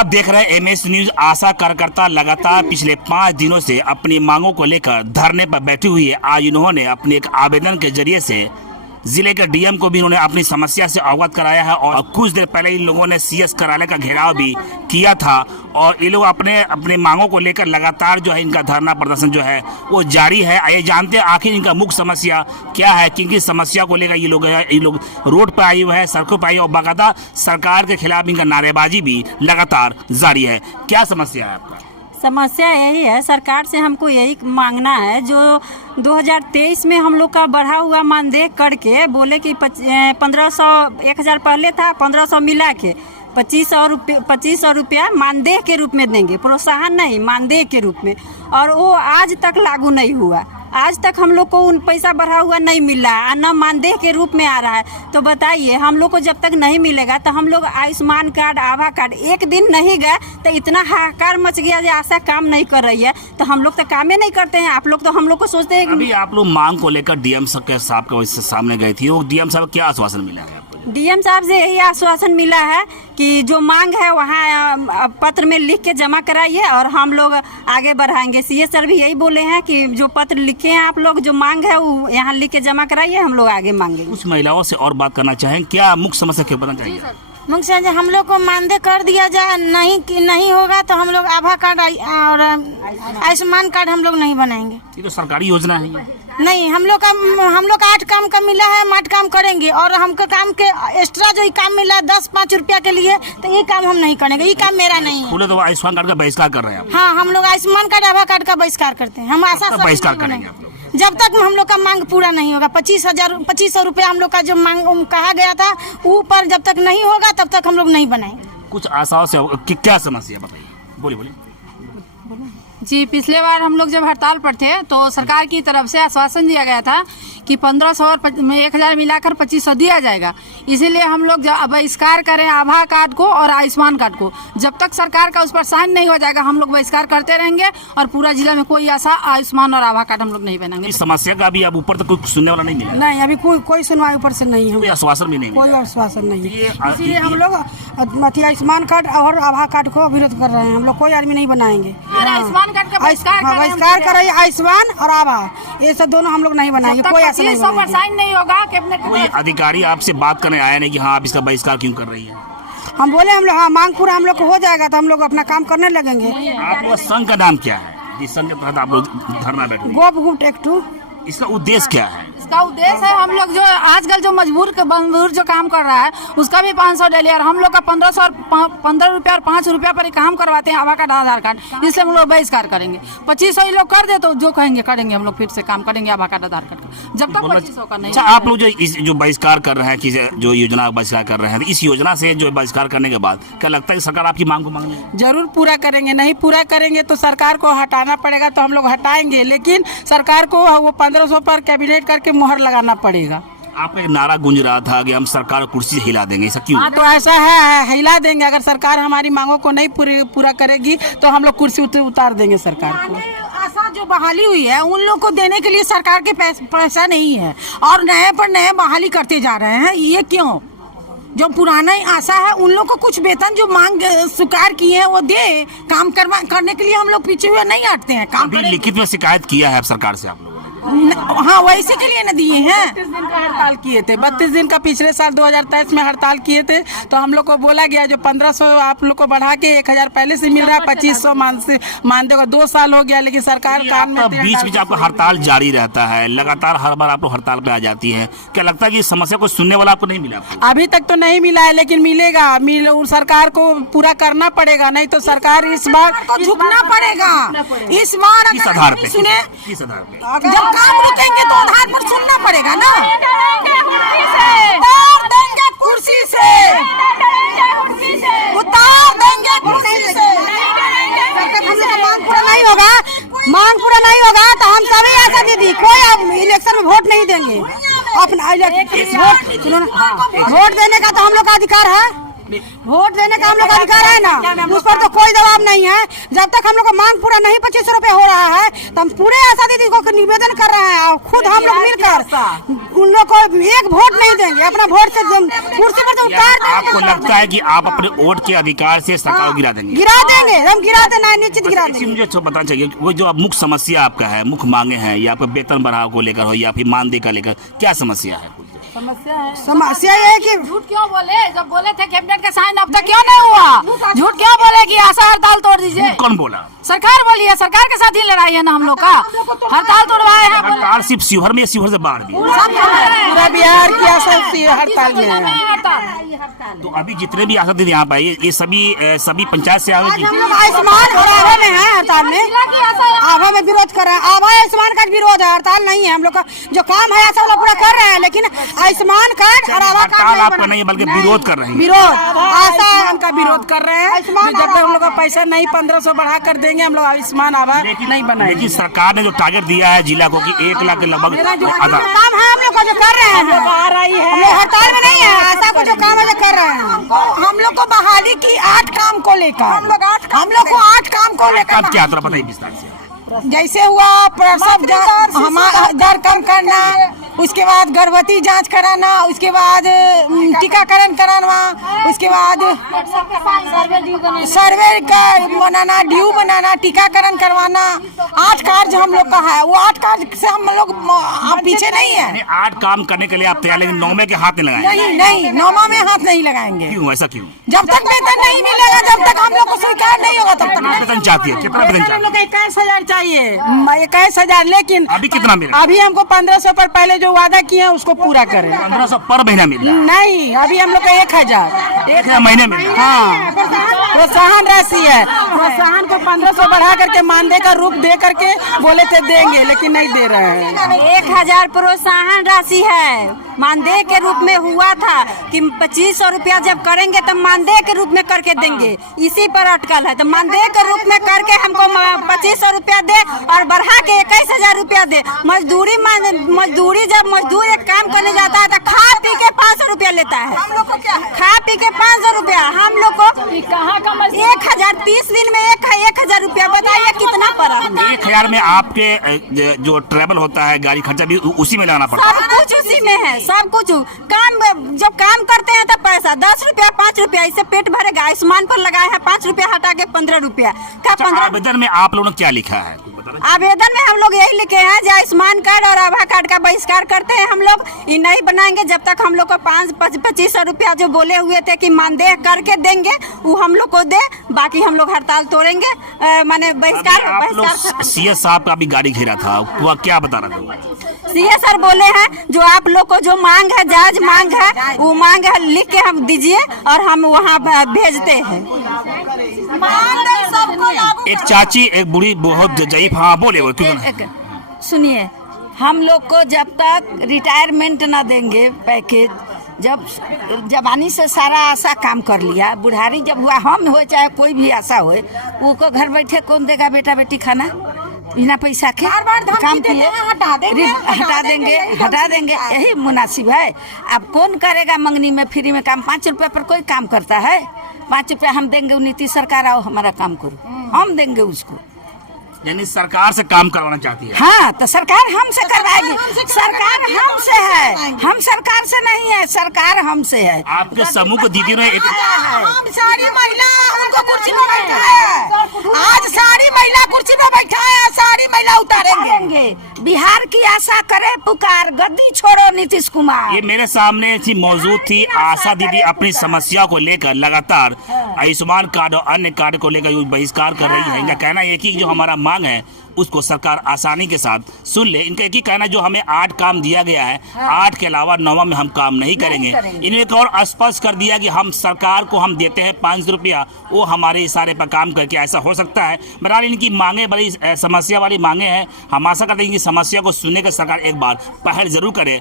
आप देख रहे हैं एमएस न्यूज। आशा कार्यकर्ता लगातार पिछले 5 दिनों से अपनी मांगों को लेकर धरने पर बैठी हुई है। आज इन्होंने अपने एक आवेदन के जरिए से जिले के डीएम को भी इन्होंने अपनी समस्या से अवगत कराया है और कुछ देर पहले इन लोगों ने सीएस कार्यालय का घेराव भी किया था और ये लोग अपने मांगों को लेकर लगातार जो है इनका धरना प्रदर्शन जो है वो जारी है। ये जानते हैं आखिर इनका मुख्य समस्या क्या है, क्योंकि समस्या को लेकर ये लोग रोड पर आए हुए हैं, सड़कों पर आए और बाकायदा सरकार के खिलाफ इनका नारेबाजी भी लगातार जारी है। क्या समस्या है आपका? समस्या यही है, सरकार से हमको यही मांगना है जो 2023 में हम लोग का बढ़ा हुआ मानदेय करके बोले कि 1500 1000 पहले था, 1500 मिला के 2500 रुपया मानदेय के रूप में देंगे, प्रोत्साहन नहीं मानदेय के रूप में, और वो आज तक लागू नहीं हुआ। आज तक हम लोग को उन पैसा बढ़ा हुआ नहीं मिल रहा है, न मानदेय के रूप में आ रहा है। तो बताइए हम लोग को जब तक नहीं मिलेगा तो हम लोग आयुष्मान कार्ड, आभा कार्ड एक दिन नहीं गए तो इतना हाहाकार मच गया जो आशा काम नहीं कर रही है, तो हम लोग तो काम ही नहीं करते हैं। आप लोग तो हम लोग को सोचते हैं। अभी आप लोग मांग को लेकर डीएम साहब के सामने गए थी, वो डीएम साहब क्या आश्वासन मिला है? डीएम साहब से यही आश्वासन मिला है कि जो मांग है वहाँ पत्र में लिख के जमा कराइए और हम लोग आगे बढ़ाएंगे। सीएस सर भी यही बोले हैं कि जो पत्र लिखे हैं आप लोग, जो मांग है वो यहाँ लिख के जमा कराइए, हम लोग आगे मांगेंगे। कुछ महिलाओं से और बात करना चाहें, क्या मुख्य समस्या क्या बताना चाहिए? मुख्य हम लोग को मानदेय कर दिया जाए, नहीं होगा तो हम लोग आभा कार्ड और आयुष्मान कार्ड हम लोग नहीं बनाएंगे। ये तो सरकारी योजना है। नहीं, हम लोग का 8 काम का मिला है, हम 8 काम करेंगे और हमको काम के एक्स्ट्रा जो काम मिला 10-5 रुपया के लिए, तो ये काम हम नहीं करेंगे। ये काम मेरा नहीं है। तो आयुष्मान कार्ड का बहिष्कार कर रहे हैं? हाँ, हम लोग आयुष्मान कार्ड, आभा कार्ड का बहिष्कार करते हैं। हम आशा बहिष्कार करेंगे आप लोग जब तक हम लोग का मांग पूरा नहीं होगा। 2500 रुपया हम लोग का जो मांग कहा गया था ऊपर जब तक नहीं होगा तब तक हम लोग नहीं बनाएंगे। कुछ आशाओं से क्या समस्या बताइए? बोलिए। जी, पिछले बार हम लोग जब हड़ताल पर थे तो सरकार की तरफ से आश्वासन दिया गया था कि 1500 और 1000 मिलाकर 2500 दिया जाएगा। इसीलिए हम लोग बहिष्कार करें आभा कार्ड को और आयुष्मान कार्ड को। जब तक सरकार का उस पर साइन नहीं हो जाएगा हम लोग बहिष्कार करते रहेंगे और पूरा जिला में कोई ऐसा आयुष्मान और आभा कार्ड हम लोग नहीं बनाएंगे। इस समस्या का अभी अब ऊपर तक कोई सुनने वाला नहीं मिला? नहीं, अभी कोई सुनवाई ऊपर से नहीं है, कोई आश्वासन भी नहीं, कोई आश्वासन नहीं है। इसलिए हम लोग आयुष्मान कार्ड और आभा कार्ड को विरोध कर रहे हैं। हम लोग कोई आदमी नहीं बनाएंगे। आयुष्मान कार्ड का बहिष्कार करें, आयुष्मान और आभा, ये सब दोनों हम लोग नहीं बनाएंगे। कोई ऐसा नहीं होगा कि अपने कोई अधिकारी आपसे बात करने आया नहीं कि हाँ आप इसका बहिष्कार क्यों कर रही है? हम बोले हम लोग हाँ मांग पूरा हम लोग को हो जाएगा तो हम लोग अपना काम करने लगेंगे। आप लोग संघ का नाम क्या है जिस संघ के तहत आप लोग धरना बैठे? गोप गुट एक्टू। इसका उद्देश्य क्या है? इसका उद्देश्य है हम लोग जो आजकल जो मजबूर जो काम कर रहा है उसका भी 500 ले लिया और हम लोग का 1500 और 15 रुपया और 5 रुपया पर ही काम करवाते हैं आभा कार्ड, आधार कार्ड। इसलिए हम लोग बहिष्कार करेंगे। 2500 ये लोग कर दे तो जो कहेंगे करेंगे, हम लोग फिर से काम करेंगे आभा कार्ड, आधार कार्ड का, जब तक 2500 का नहीं। आप लोग जो बहिष्कार कर रहे हैं कि जो योजना बहिष्कार कर रहे हैं, इस योजना से जो बहिष्कार करने के बाद क्या लगता है कि सरकार आपकी मांग को मांगने जरूर पूरा करेंगे? नहीं पूरा करेंगे तो सरकार को हटाना पड़ेगा, तो हम लोग हटाएंगे, लेकिन सरकार को वो 1500 पर कैबिनेट करके मोहर लगाना पड़ेगा। आपका एक नारा गूंज रहा था कि हम सरकार कुर्सी से हिला देंगे, ऐसा क्यों? हाँ, तो ऐसा है, हिला देंगे। अगर सरकार हमारी मांगों को नहीं पूरा करेगी तो हम लोग कुर्सी उतार देंगे सरकार को। आशा जो बहाली हुई है उन लोग को देने के लिए सरकार के पैसा नहीं है और नए पर नए बहाली करते जा रहे हैं। ये क्यों? जो पुराना आशा है उन लोग को कुछ वेतन जो मांग स्वीकार किए हैं वो दे। काम करने के लिए हम लोग पीछे हुए नहीं हटते हैं। काम लिखित में शिकायत किया है सरकार से आप लोग? हाँ, वैसे के लिए न दिए हैं। 32 दिन का हड़ताल किए थे, 32 दिन का पिछले साल 2023 में हड़ताल किए थे, तो हम लोग को बोला गया जो 1500 आप लोग को बढ़ा के 1000 पहले से मिल रहा है, 2500 मानदेय का 2 साल हो गया, लेकिन सरकार काम में बीच आपका हड़ताल जारी रहता है, लगातार हर बार आप लोग हड़ताल पे आ जाती है। क्या लगता है कि समस्या को सुनने वाला आपको नहीं मिला? अभी तक तो नहीं मिला है, लेकिन मिलेगा। सरकार को पूरा करना पड़ेगा, नहीं तो सरकार इस बार झुकना पड़ेगा। इस बार किस आधार पे? सुने, किस आधार पे? जब काम रुकेंगे तो आधार पर सुनना पड़ेगा ना। कुर्सी से उतार देंगे, कुर्सी से। मांग पूरा नहीं होगा तो हम सभी ऐसा दीदी कोई अब इलेक्शन में वोट नहीं देंगे। अपना वोट देने का तो हम लोग का अधिकार है। वोट देने का हम लोग अधिकार है ना, उस पर तो कोई दबाव नहीं है। जब तक हम लोग का मांग पूरा नहीं 2500 रुपए हो रहा है तो हम पूरे आशा दीदी को निवेदन कर रहे हैं और खुद हम लोग मिलकर उन लोग को एक वोट नहीं देंगे, अपना वोट से कुर्सी पर तो उतार देंगे। आपको लगता है कि आप अपने वोट के अधिकार से सरकार को गिरा देंगे? गिरा देंगे, हम गिरा देना निश्चित गिरा देंगे। मुझे अच्छा बताना चाहिए वो जो मुख्य समस्या आपका है, मुख्य मांगे हैं, या आपका वेतन बढ़ाव को लेकर हो या फिर मानदेय का लेकर, क्या समस्या है? समस्या ये है कि झूठ क्यों बोले? जब बोले थे कैबिनेट का साइन अब तक क्यों नहीं हुआ? झूठ क्यों बोले कि आशा हड़ताल तोड़ दीजिए? कौन बोला? सरकार बोली है, सरकार के साथ ही लड़ाई है ना हम लोग का। हड़ताल तोड़वाए हैं, हड़ताल सिर्फ शिवहर में, शिवहर से बाहर भी? पूरा बिहार की आशा हड़ताल में है। तो अभी जितने भी आशा दीदी यहाँ पे आए, ये सभी पंचायत से आए? हम लोग आयुष्मान और आभा में है हड़ताल में, आभा में विरोध कर रहे हैं। आभा आयुष्मान कार्ड विरोध है, हड़ताल नहीं है। हम लोग का जो काम है आशा वाला पूरा कर रहे हैं, लेकिन आयुष्मान कार्ड और आभा कार्ड हड़ताल आपका नहीं है बल्कि विरोध कर रहे हैं? विरोध आशा का विरोध कर रहे हैं। जब तक हम लोग का पैसा नहीं 1500 बढ़ा कर देंगे हम लोग आयुष्मान आभा नहीं बनाएंगे। लेकिन सरकार ने जो टारगेट दिया है जिला को कि 1 लाख के लगभग आधा काम है हम लोग का जो कर रहे हैं, आ रही है, हम लोग हड़ताल में नहीं है। आशा को जो काम है जो कर रहे हैं, हम लोग को बहाली की 8 काम को लेकर हम लोग को 8 काम को लेकर आप क्या थोड़ा बताइए विस्तार से। जैसे हुआ प्रसव दर कम करना, उसके बाद गर्भवती जांच कराना, उसके बाद टीकाकरण कराना, उसके बाद सर्वे का बनाना, ड्यू बनाना, टीकाकरण करवाना। 8 कार्य हम लोग का है, वो 8 कार्य से हम लोग पीछे नहीं है। 8 काम करने के लिए आप तैयार, लेकिन 9वें के हाथ नहीं लगाएंगे? नहीं 9वां में हाथ नहीं लगाएंगे। क्यों, ऐसा क्यों? जब तक वेतन नहीं मिलेगा, जब तक हम लोग को स्वीकार नहीं होगा, तब तक कितना वेतन चाहती है? कितना वेतन हम लोग चाहती को 21,000 चाहिए, 21,000। लेकिन है? अभी कितना मिल रहा है? अभी हमको 1500 पर पहले जो वादा किए हैं उसको पूरा करें। 1500 पर महीना मिल रहा है? नहीं, अभी हम लोग का 1000 एक महीने में? हाँ, प्रोत्साहन राशि है। प्रोत्साहन को 1500 बढ़ा करके मानदेय का रूप दे करके बोले थे देंगे, लेकिन नहीं दे रहे हैं। 1000 प्रोत्साहन राशि है, मानदेय के रूप में हुआ था कि 2500 रुपया जब करेंगे तो मानदेय के रूप में करके देंगे, इसी पर अटकल है। तो मानदेय के रूप में करके हमको 2500 रुपया दे और बढ़ा के 21,000 रुपया दे। मजदूरी जब मजदूर एक काम करने जाता है तो खा पी के 500 रुपया लेता है। हम लोग को क्या है? खा पी के 500 रुपया, हम लोग को 1000 30 दिन में 1000 रुपया, बताइए कितना पड़ा? 1000 में आपके जो ट्रेवल होता है, गाड़ी खर्चा भी उसी में लगाना पड़ता है? सब कुछ उसी में है, सब कुछ। काम जब काम करते हैं तो पैसा 10 रुपया 5 रुपया इससे पेट भरेगा। आयुष्मान पर लगाया है 5 रुपया हटा के 15 रुपया का। 15 आवेदन में आप लोगों ने क्या लिखा है? आवेदन में हम लोग यही लिखे हैं जो आयुष्मान कार्ड और आभा कार्ड का बहिष्कार करते हैं। हम लोग ये नहीं बनाएंगे जब तक हम लोग को 2500 रुपया जो बोले हुए थे कि मानदेय करके देंगे वो हम लोग को दे, बाकी हम लोग हड़ताल तोड़ेंगे। माने बहिष्कार। सीएस साहब का भी गाड़ी घेरा था, वो क्या बता रहा था? सीएस सर बोले हैं जो आप लोग को जो मांग है, जायज मांग है, वो मांग है लिख के हम दीजिए और हम वहाँ भेजते हैं। एक चाची, एक बूढ़ी बहुत जयीफ, हाँ बोले वो क्यों? सुनिए, हम लोग को जब तक रिटायरमेंट ना देंगे पैकेज, जब जवानी से सारा आशा काम कर लिया, बुढ़ारी जब हुआ, हम हो चाहे कोई भी आशा हो, वो को घर बैठे कौन देगा बेटा बेटी खाना बिना पैसा के? काम किए हटा देंगे, यही मुनासिब है। अब कौन करेगा मंगनी में फ्री में काम? 5 रुपये पर कोई काम करता है? 5 रुपया हम देंगे, नीतीश सरकार आओ हमारा काम करो, हम देंगे उसको। यानी सरकार से काम करवाना चाहती है? हाँ, तो सरकार हमसे करवाएगी। सरकार हमसे है, हम सरकार से नहीं है, सरकार हमसे है। आपके समूह को दीदी ने हम सारी महिला उनको कुर्सी में बैठाया, आज सारी महिला कुर्सी में बैठाया, सारी महिला उतारेंगे। बिहार की आशा करे पुकार, गद्दी छोड़ो नीतीश कुमार। ये मेरे सामने थी, मौजूद थी आशा दीदी, अपनी समस्या को लेकर लगातार आयुष्मान कार्ड और अन्य कार्ड को लेकर बहिष्कार कर रही है। इनका कहना है कि जो हमारा मांग है उसको सरकार आसानी के साथ सुन ले। इनका एक ही कहना है जो हमें 8 काम दिया गया है, 8 के अलावा 9वां में हम काम नहीं करेंगे। इन्होंने एक और स्पष्ट कर दिया कि हम सरकार को हम देते हैं 500 रुपया, वो हमारे इशारे पर काम करके ऐसा हो सकता है। बहरहाल इनकी मांगे बड़ी समस्या वाली मांगे हैं। हम आशा करते हैं कि समस्या को सुनने का सरकार एक बार पहल जरूर करे।